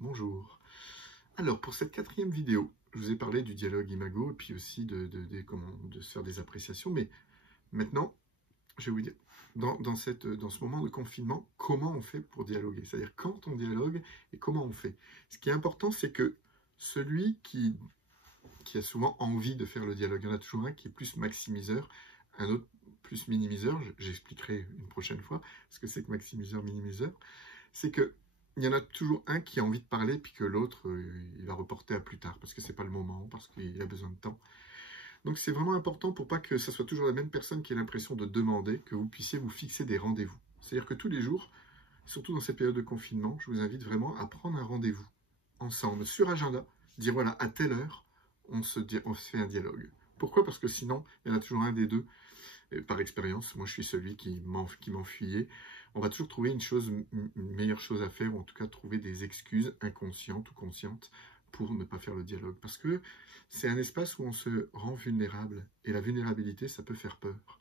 Bonjour. Alors, pour cette quatrième vidéo, je vous ai parlé du dialogue imago et puis aussi de se faire des appréciations. Mais maintenant, je vais vous dire, dans ce moment de confinement, comment on fait pour dialoguer? C'est-à-dire quand on dialogue et comment on fait. Ce qui est important, c'est que celui qui a souvent envie de faire le dialogue, il y en a toujours un qui est plus maximiseur, un autre plus minimiseur. J'expliquerai une prochaine fois ce que c'est que maximiseur, minimiseur. C'est que il y en a toujours un qui a envie de parler, puis que l'autre, il va reporter à plus tard, parce que c'est pas le moment, parce qu'il a besoin de temps. Donc c'est vraiment important pour pas que ça soit toujours la même personne qui ait l'impression de demander, que vous puissiez vous fixer des rendez-vous. C'est-à-dire que tous les jours, surtout dans cette période de confinement, je vous invite vraiment à prendre un rendez-vous ensemble, sur agenda, dire voilà, à telle heure, on se fait un dialogue. Pourquoi? Parce que sinon, il y en a toujours un des deux. Et par expérience, moi je suis celui qui m'enfuyait. On va toujours trouver une meilleure chose à faire, ou en tout cas trouver des excuses inconscientes ou conscientes pour ne pas faire le dialogue. Parce que c'est un espace où on se rend vulnérable. Et la vulnérabilité, ça peut faire peur.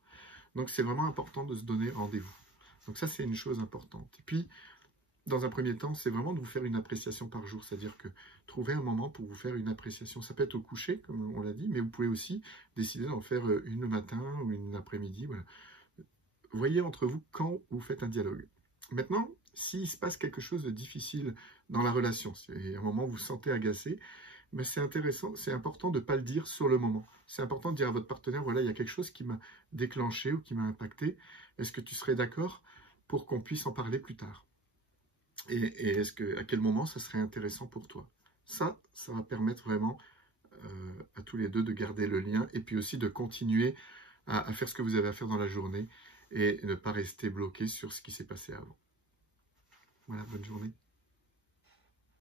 Donc c'est vraiment important de se donner rendez-vous. Donc ça, c'est une chose importante. Et puis, dans un premier temps, c'est vraiment de vous faire une appréciation par jour. C'est-à-dire que trouver un moment pour vous faire une appréciation. Ça peut être au coucher, comme on l'a dit, mais vous pouvez aussi décider d'en faire une le matin ou une l'après-midi. Voilà. Voyez entre vous quand vous faites un dialogue. Maintenant, s'il se passe quelque chose de difficile dans la relation, si à un moment vous vous sentez agacé, mais c'est intéressant, c'est important de ne pas le dire sur le moment. C'est important de dire à votre partenaire, voilà, il y a quelque chose qui m'a déclenché ou qui m'a impacté. Est-ce que tu serais d'accord pour qu'on puisse en parler plus tard? Et à quel moment ça serait intéressant pour toi? Ça va permettre vraiment à tous les deux de garder le lien et puis aussi de continuer à faire ce que vous avez à faire dans la journée et ne pas rester bloqué sur ce qui s'est passé avant. Voilà, bonne journée.